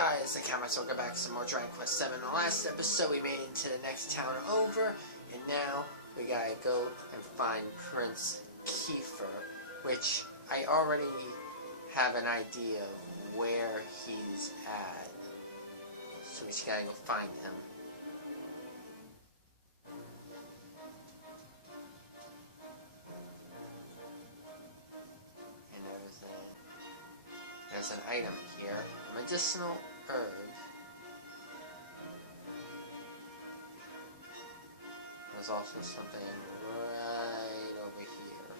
guys, the camera, so welcome back to some more Dragon Quest VII. In the last episode, we made it into the next town over, and now we gotta go and find Prince Kiefer, which I already have an idea of where he's at. So we just gotta go find him. And there's an item here, a medicinal herb. There's also something right over here.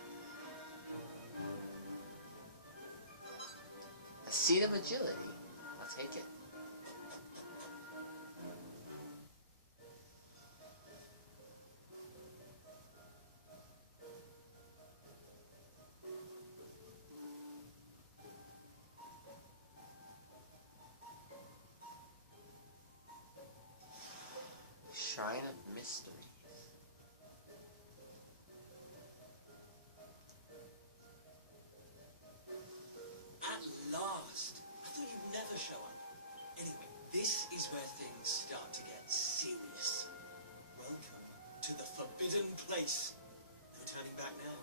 A seed of agility. I'll take it. Shrine of Mysteries. At last! I thought you'd never show up. Anyway, this is where things start to get serious. Welcome to the forbidden place. No turning back now.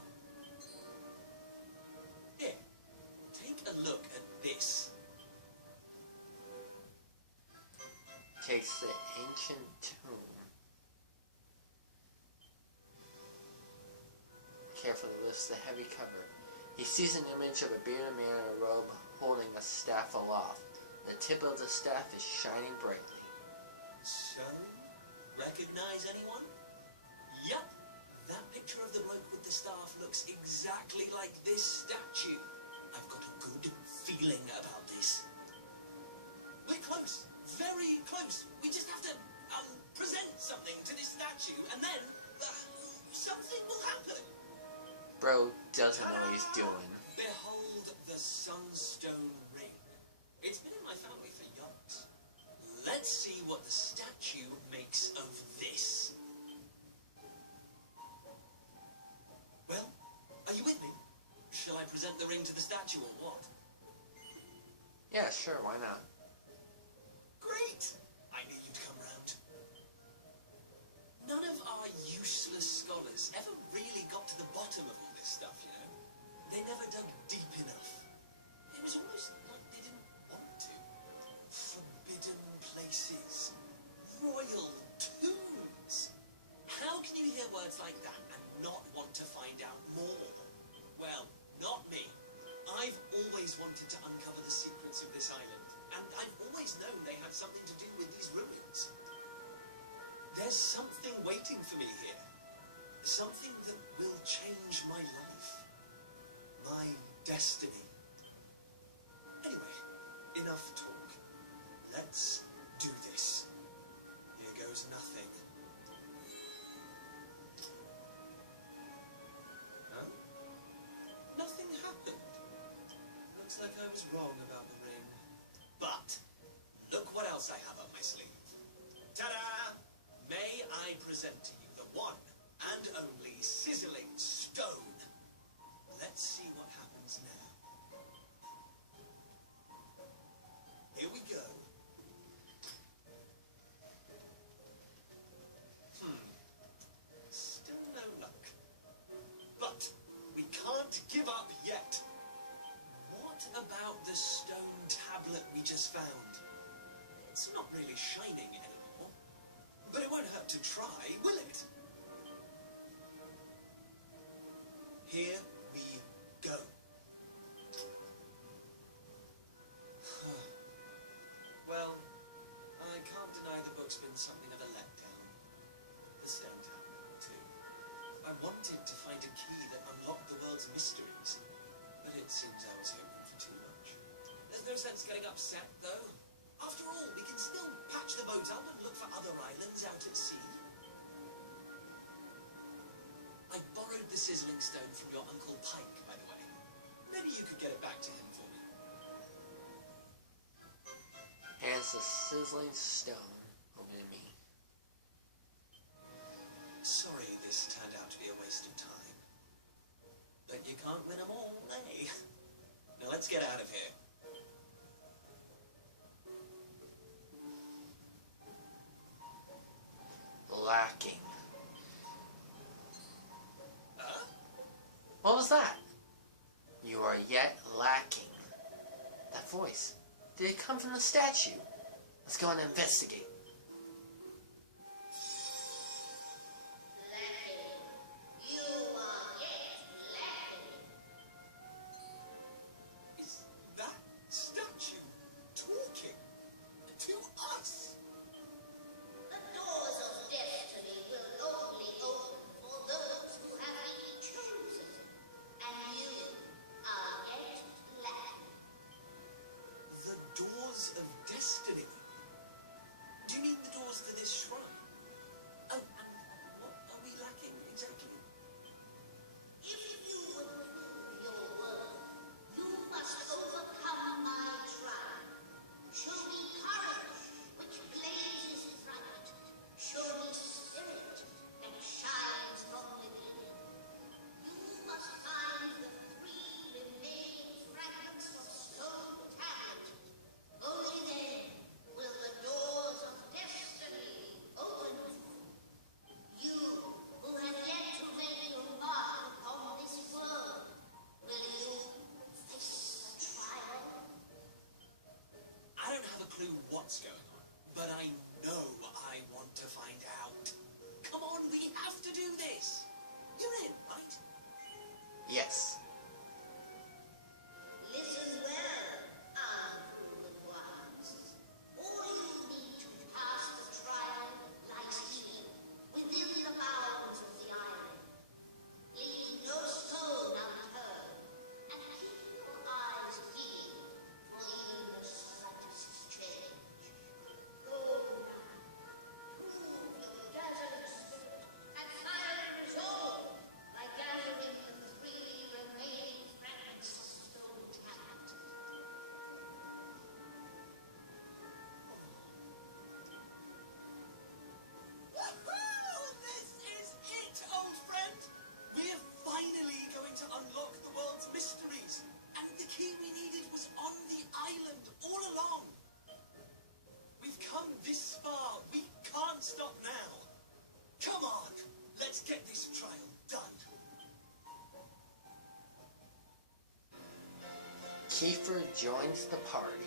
Here, take a look at this. Takes the ancient tomb. Carefully lifts the heavy cover. He sees an image of a bearded man in a robe holding a staff aloft. The tip of the staff is shining brightly. So, recognize anyone? Yup! That picture of the bloke with the staff looks exactly like this statue. I've got a good feeling about this. We're close. Very close. We just have to present something to this statue, and then something will happen. Bro doesn't know what he's doing. Behold the Sunstone Ring. It's been in my family for years. Let's see what the statue makes of this. Well, are you with me? Shall I present the ring to the statue or what? Yeah, sure, why not? Great! I knew you'd come round. None of our useless scholars ever really got to the bottom of all this stuff, you know? They never dug deep enough. It was almost like they didn't want to. Forbidden places. Royal tombs. How can you hear words like that and not want to find out more? Well, not me. I've always wanted to uncover the secrets of this island. And I've always known they have something to do with these ruins. There's something waiting for me here. Something that will change my life. My destiny. Anyway, enough talk. Let's do this. Here goes nothing. No? Nothing happened. Looks like I was wrong about the ring. But, look what else I have up my sleeve. Ta-da! May I present to you the one and only sizzling stone. Let's see what happens now. Here we go. Still no luck. But, we can't give up yet. What about the stone tablet we just found? It's not really shining anymore. But it won't hurt to try, will it? Here we go. Well, I can't deny the book's been something of a letdown. The stone tablet, too. I wanted to find a key that unlocked the world's mysteries, but it seems I was hoping for too much. There's no sense getting upset, though. After all, we can still patch the boat up and look for other islands out at sea. I borrowed the sizzling stone from your Uncle Pike, by the way. Maybe you could get it back to him for me. Hands the sizzling stone over to me. Sorry this turned out to be a waste of time. But you can't win them all, eh? Now let's get out of here. Did it come from the statue? Let's go and investigate. Is that statue talking to us? The doors of destiny will only open for those who have been chosen, and you are yet left. The doors of destiny? Do you mean the doors to this shrine? Oh, and what are we lacking exactly? If you would prove your worth, you must overcome my trial. Show me courage, which blazes bright. Show me spirit, that shines from within. You must find the 3 remaining fragments of stone tablet. Only then will the doors of destiny open. You, who have yet to make your mark upon this world, will you face the trial? I don't have a clue what's going on, but I know I want to find out. Come on, we have to do this. You're in, right? Yes. Listen well, unproven ones. All you need to pass the trial lies here, within the bounds of the island. Leave no stone unturned, and keep your eyes peeled for even the slightest change. Go now, prove your dazzling spirit and fiery resolve by gathering the 3 remaining fragments of stone tablet. Woohoo! This is it, old friend! We're finally going to unlock the world's mysteries. And the key we needed was on the island all along. We've come this far. We can't stop now. Come on, let's get this trial done. Kiefer joins the party.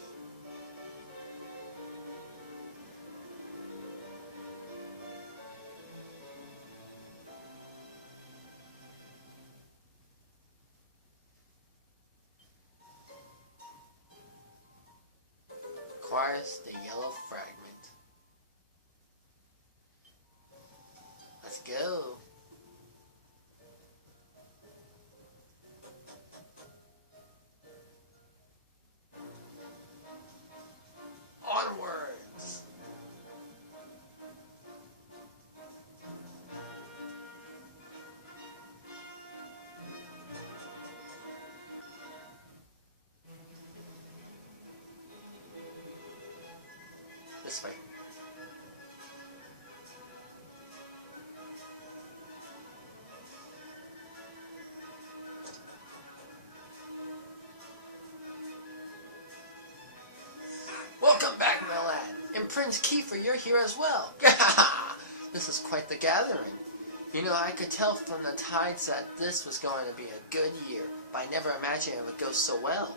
Acquires the yellow fragment. Let's go. Onwards. This way. Welcome back, my lad. And Prince Kiefer, you're here as well. This is quite the gathering. You know, I could tell from the tides that this was going to be a good year, but I never imagined it would go so well.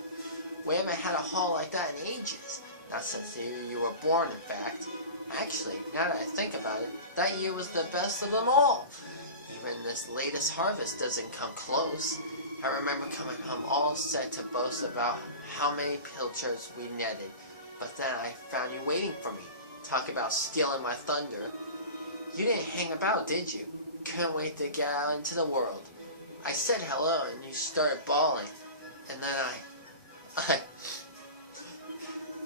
We haven't had a haul like that in ages. Not since the year you were born, in fact. Actually, now that I think about it, that year was the best of them all. Even this latest harvest doesn't come close. I remember coming home all set to boast about how many pilchards we netted. But then I found you waiting for me. Talk about stealing my thunder. You didn't hang about, did you? Couldn't wait to get out into the world. I said hello and you started bawling. And then I...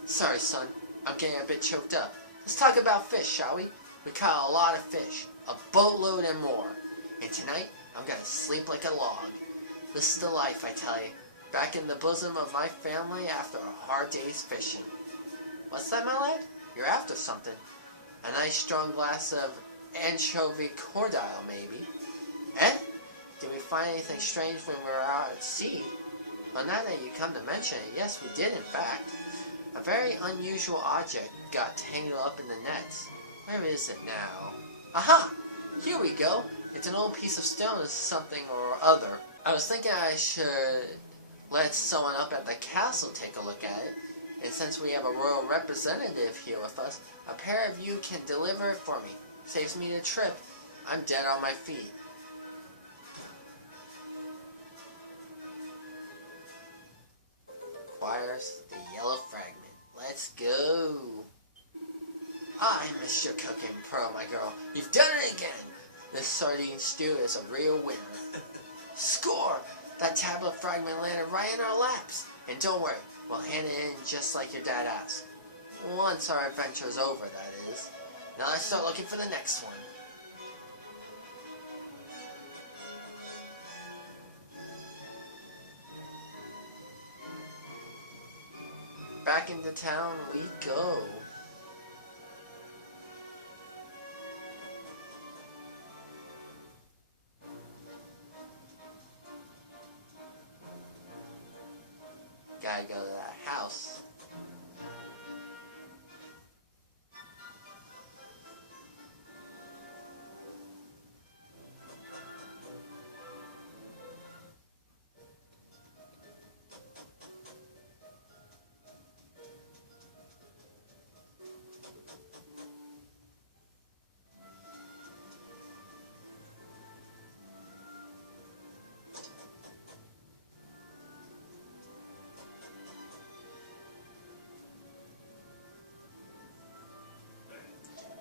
Sorry, son. I'm getting a bit choked up. Let's talk about fish, shall we? We caught a lot of fish. A boatload and more. And tonight, I'm gonna sleep like a log. This is the life, I tell you. Back in the bosom of my family after a hard day's fishing. What's that, my lad? You're after something. A nice strong glass of anchovy cordial, maybe. Eh? Did we find anything strange when we were out at sea? Well, now that you come to mention it, yes, we did, in fact. A very unusual object got tangled up in the nets. Where is it now? Aha! Here we go. It's an old piece of stone or something or other. I was thinking I should let someone up at the castle take a look at it. And since we have a royal representative here with us, a pair of you can deliver it for me. Saves me the trip. I'm dead on my feet. Requires the yellow fragment. Let's go. I miss your cooking, Pearl, my girl. You've done it again. This sardine stew is a real winner. Score! That tablet fragment landed right in our laps. And don't worry, we'll hand it in just like your dad asked. Once our adventure's over, that is. Now let's start looking for the next one. Back into town we go. Gotta go to that house.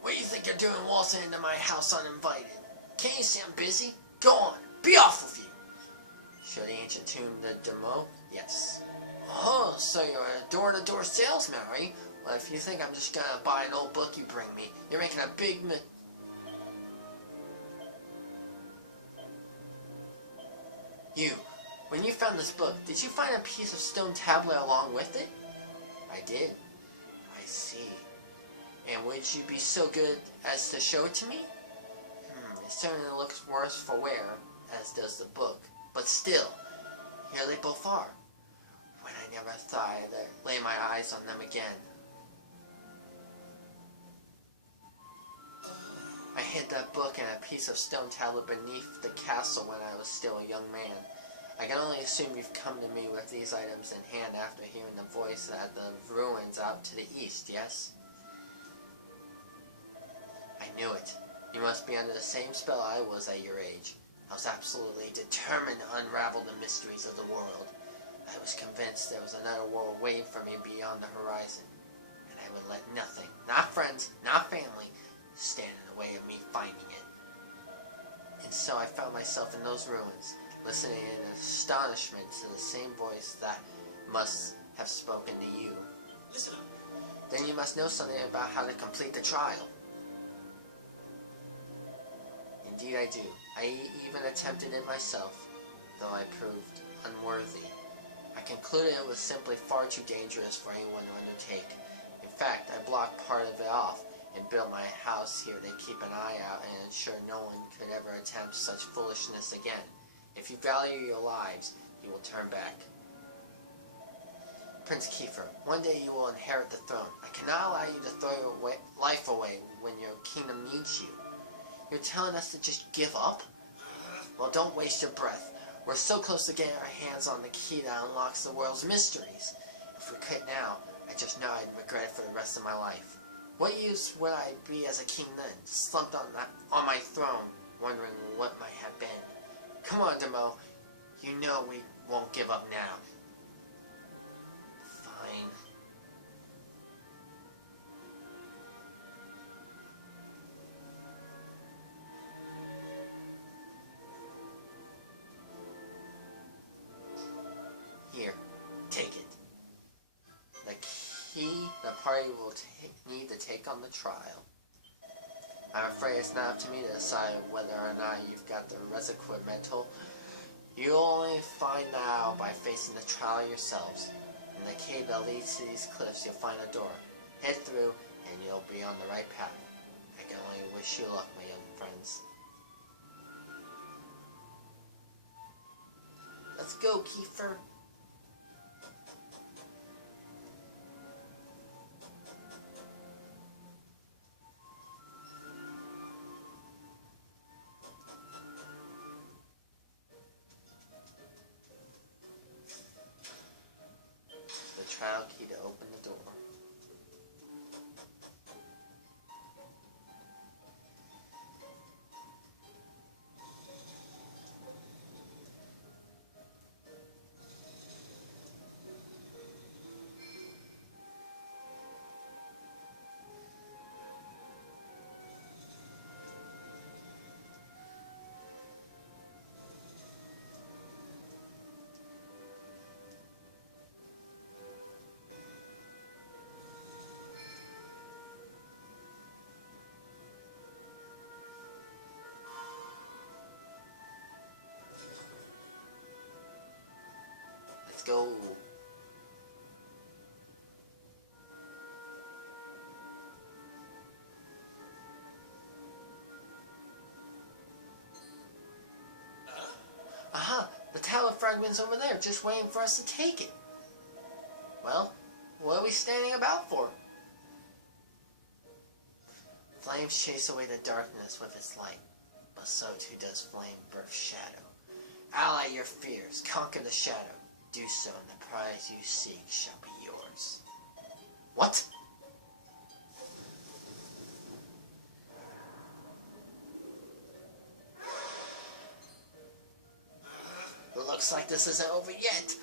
What do you think you're doing waltzing into my house uninvited? Can't you see I'm busy? Go on, be off with you! Show the ancient tomb the demo? Yes. Oh, so you're a door-to-door salesman, are you? Well, if you think I'm just gonna buy an old book you bring me, you're making a big You, when you found this book, did you find a piece of stone tablet along with it? I did. I see. And would you be so good as to show it to me? It certainly looks worse for wear, as does the book. But still, here they both are. When I never thought I'd lay my eyes on them again. I hid that book and a piece of stone tablet beneath the castle when I was still a young man. I can only assume you've come to me with these items in hand after hearing the voice at the ruins out to the east, yes? I knew it. You must be under the same spell I was at your age. I was absolutely determined to unravel the mysteries of the world. I was convinced there was another world waiting for me beyond the horizon. And I would let nothing, not friends, not family, stand in the way of me finding it. And so I found myself in those ruins, listening in astonishment to the same voice that must have spoken to you. Listen up. Then you must know something about how to complete the trial. Indeed I do. I even attempted it myself, though I proved unworthy. I concluded it was simply far too dangerous for anyone to undertake. In fact, I blocked part of it off and built my house here to keep an eye out and ensure no one could ever attempt such foolishness again. If you value your lives, you will turn back. Prince Kiefer, one day you will inherit the throne. I cannot allow you to throw your life away when your kingdom needs you. You're telling us to just give up? Well, don't waste your breath. We're so close to getting our hands on the key that unlocks the world's mysteries. If we quit now, I just know I'd regret it for the rest of my life. What use would I be as a king then, slumped on my throne, wondering what might have been? Come on, Demo. You know we won't give up now. Fine. Here, take it. The key the party will need to take on the trial. I'm afraid it's not up to me to decide whether or not you've got the requisite mental. You'll only find that out by facing the trial yourselves. In the cave that leads to these cliffs, you'll find a door. Head through, and you'll be on the right path. I can only wish you luck, my young friends. Let's go, Kiefer. Trial key to open the door. fragment's over there, just waiting for us to take it. Well, what are we standing about for? Flames chase away the darkness with its light, but so too does flame birth shadow. Ally your fears, conquer the shadow. Do so, and the prize you seek shall be yours. What? Looks like this isn't over yet.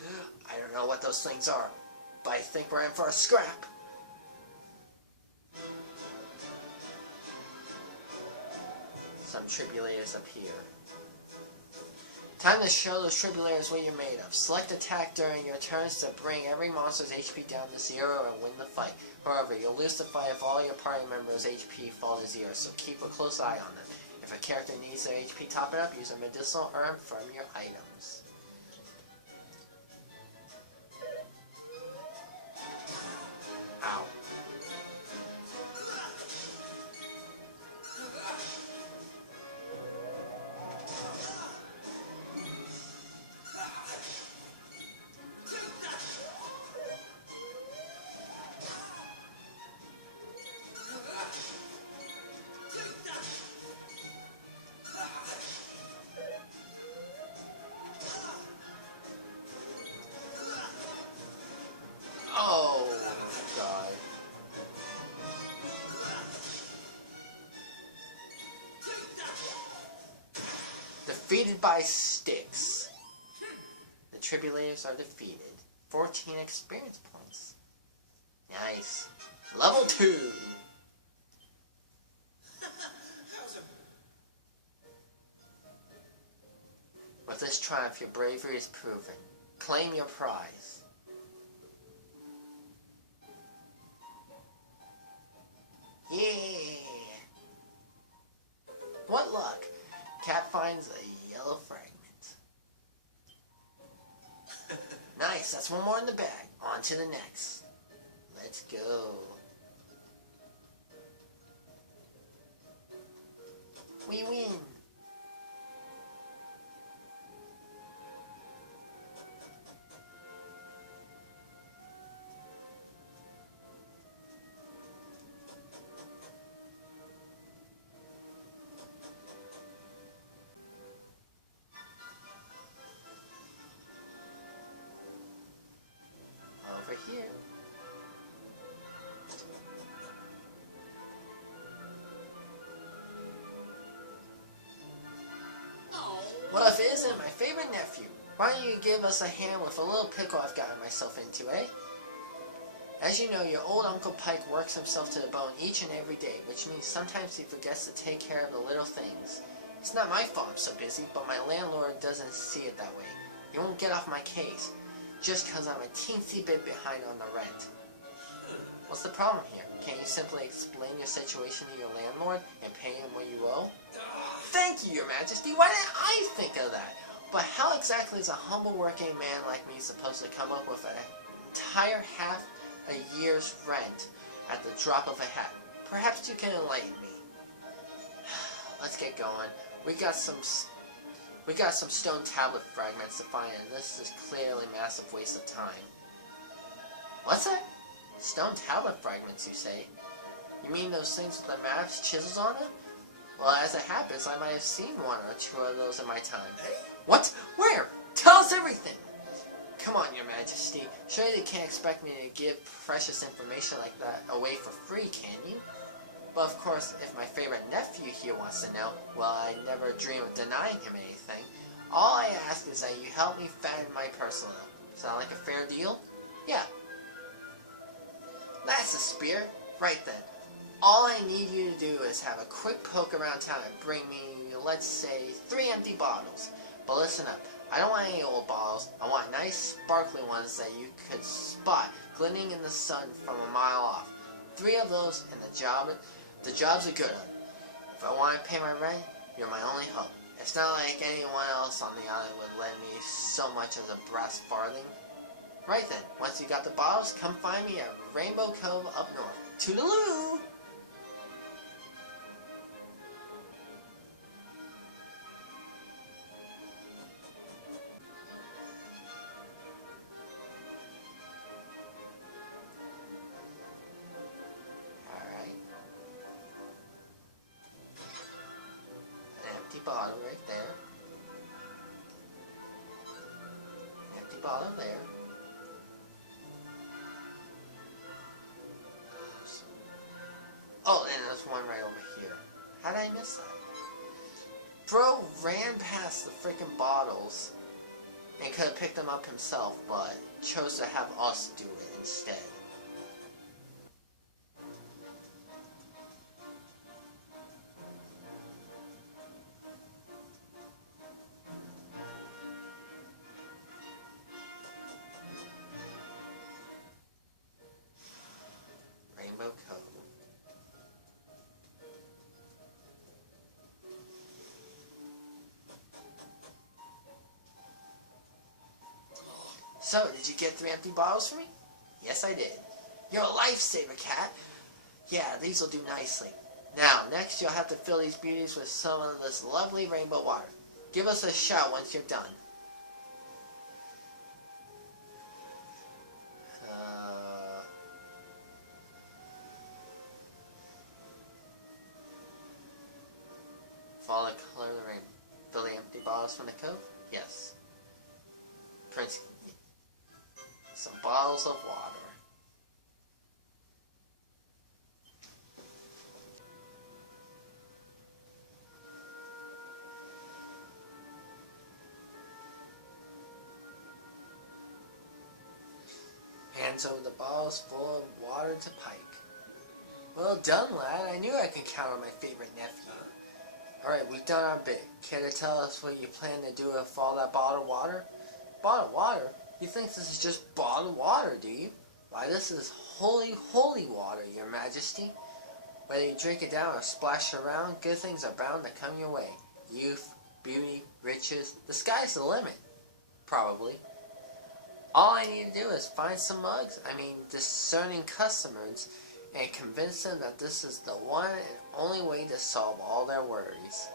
I don't know what those things are, but I think we're in for a scrap. Some tribulators appear. Time to show those tribulators what you're made of. Select attack during your turns to bring every monster's HP down to 0 and win the fight. However, you'll lose the fight if all your party members' HP fall to 0, so keep a close eye on them. If a character needs their HP topped up, use a medicinal herb from your items. Ow. Defeated by sticks. The tribulators are defeated. 14 experience points. Nice. Level 2. With this triumph, your bravery is proven. Claim your prize. Yeah. What luck. Cat finds a yellow fragment. Nice, that's one more in the bag. On to the next. Let's go. We win. Over here. Well, if it isn't my favorite nephew, why don't you give us a hand with a little pickle I've gotten myself into, eh? As you know, your old Uncle Pike works himself to the bone each and every day, which means sometimes he forgets to take care of the little things. It's not my fault I'm so busy, but my landlord doesn't see it that way. He won't get off my case, just because I'm a teensy bit behind on the rent. What's the problem here? Can't you simply explain your situation to your landlord and pay him what you owe? Thank you, Your Majesty. Why didn't I think of that? But how exactly is a humble working man like me supposed to come up with an entire half a year's rent at the drop of a hat? Perhaps you can enlighten me. Let's get going. We got some stone tablet fragments to find, and this is clearly a massive waste of time. What's that? Stone tablet fragments, you say? You mean those things with the maps chisels on it? Well, as it happens, I might have seen one or two of those in my time. What? Where? Tell us everything! Come on, Your Majesty. Surely you can't expect me to give precious information like that away for free, can you? But of course, if my favorite nephew here wants to know, well, I never dream of denying him anything. All I ask is that you help me fatten my purse a little. Sound like a fair deal? Yeah. That's the spirit. Right then. All I need you to do is have a quick poke around town and bring me, let's say, 3 empty bottles. But listen up. I don't want any old bottles. I want nice, sparkling ones that you could spot glistening in the sun from a mile off. 3 of those, and the job's a good one. If I want to pay my rent, you're my only hope. It's not like anyone else on the island would lend me so much as a brass farthing. Right then, once you got the bottles, come find me at Rainbow Cove up north. Toodaloo! bottle right there. Empty bottle there. Oh, and there's one right over here. How did I miss that? Bro ran past the freaking bottles and could have picked them up himself, but chose to have us do it instead. Rainbow Cove. So, did you get 3 empty bottles for me? Yes, I did. You're a lifesaver, cat. Yeah, these will do nicely. Now, next you'll have to fill these beauties with some of this lovely rainbow water. Give us a shout once you're done. Follow the color of the rainbow. Fill the empty bottles from the cove? Yes. Prince, some bottles of water. Hands over the bottles full of water to Pike. Well done, lad. I knew I could count on my favorite nephew. Alright, we've done our bit. Care to tell us what you plan to do with all that bottled water? Bottled water? You think this is just bottled water, do you? Why, this is holy, holy water, your majesty. Whether you drink it down or splash it around, good things are bound to come your way. Youth, beauty, riches, the sky's the limit. Probably. All I need to do is find some mugs, discerning customers, and convince them that this is the one and only way to solve all their worries.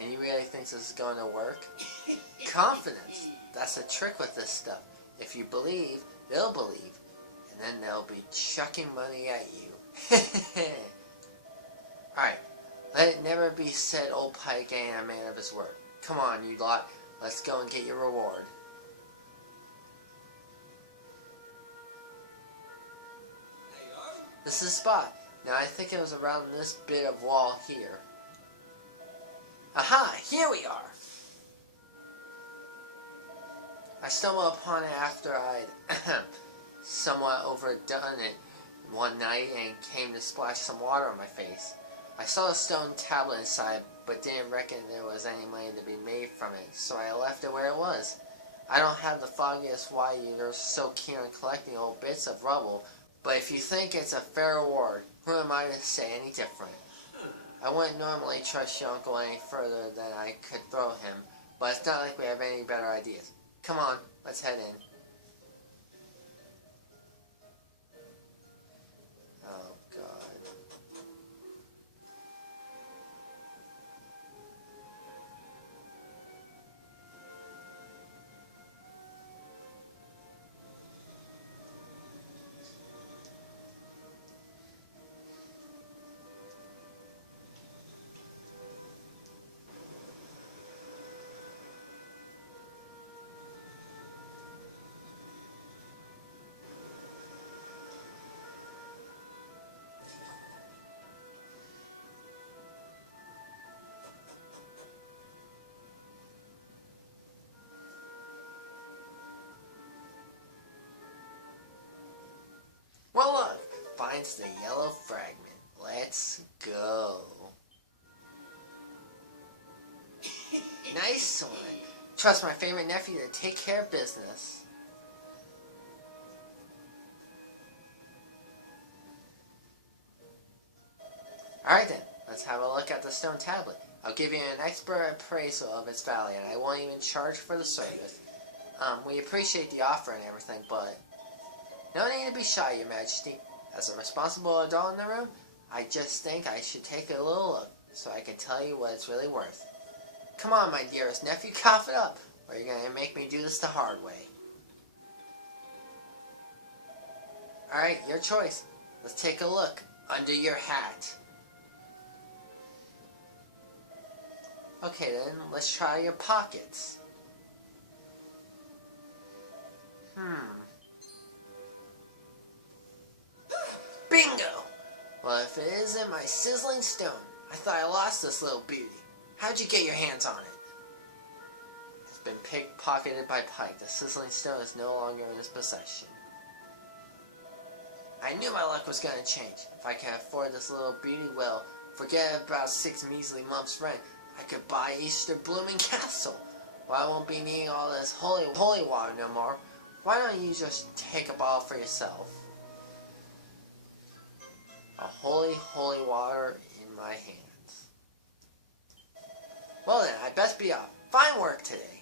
And you really think this is going to work? Confidence. That's the trick with this stuff. If you believe, they'll believe. And then they'll be chucking money at you. Alright. Let it never be said old Pike ain't a man of his word. Come on, you lot. Let's go and get your reward. This is the spot. Now I think it was around this bit of wall here. Aha! Here we are! I stumbled upon it after I'd somewhat overdone it one night and came to splash some water on my face. I saw a stone tablet inside, but didn't reckon there was any money to be made from it, so I left it where it was. I don't have the foggiest why you're so keen on collecting old bits of rubble, but if you think it's a fair reward, who am I to say any different? I wouldn't normally trust your uncle any further than I could throw him, but it's not like we have any better ideas. Come on, let's head in. Oh, God. Well, look, finds the yellow fragment. Let's go. Nice one. Trust my favorite nephew to take care of business. Alright then, let's have a look at the stone tablet. I'll give you an expert appraisal of its value, and I won't even charge for the service. We appreciate the offer and everything, but no need to be shy, your majesty. As a responsible adult in the room, I just think I should take a little look, so I can tell you what it's really worth. Come on, my dearest nephew, cough it up, or you're going to make me do this the hard way. Alright, your choice. Let's take a look under your hat. Okay then, let's try your pockets. Bingo! Well, if it isn't my sizzling stone, I thought I lost this little beauty. How'd you get your hands on it? It's been pickpocketed by Pike. The sizzling stone is no longer in his possession. I knew my luck was going to change. If I can afford this little beauty, well, forget about 6 measly months' rent. I could buy Easter Blooming Castle. Well, I won't be needing all this holy water no more. Why don't you just take a bottle for yourself? A holy water in my hands. Well then, I best be off. Fine work today.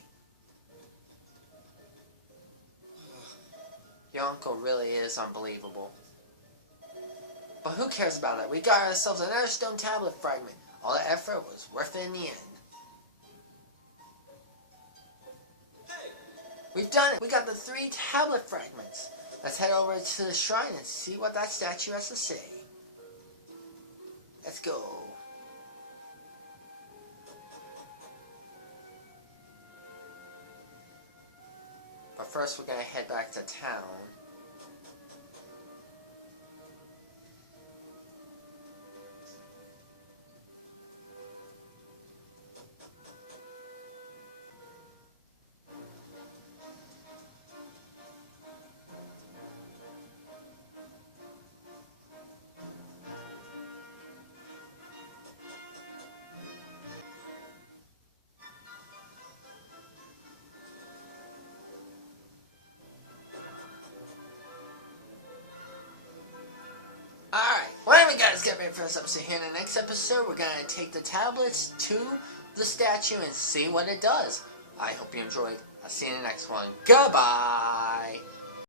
Your uncle really is unbelievable. But who cares about that? We got ourselves another stone tablet fragment. All the effort was worth it in the end. Hey! We've done it! We got the 3 tablet fragments. Let's head over to the shrine and see what that statue has to say. Let's go. But first we're gonna head back to town. Alright, well anyway guys, get ready for this episode here. In the next episode, we're going to take the tablets to the statue and see what it does. I hope you enjoyed. I'll see you in the next one. Goodbye!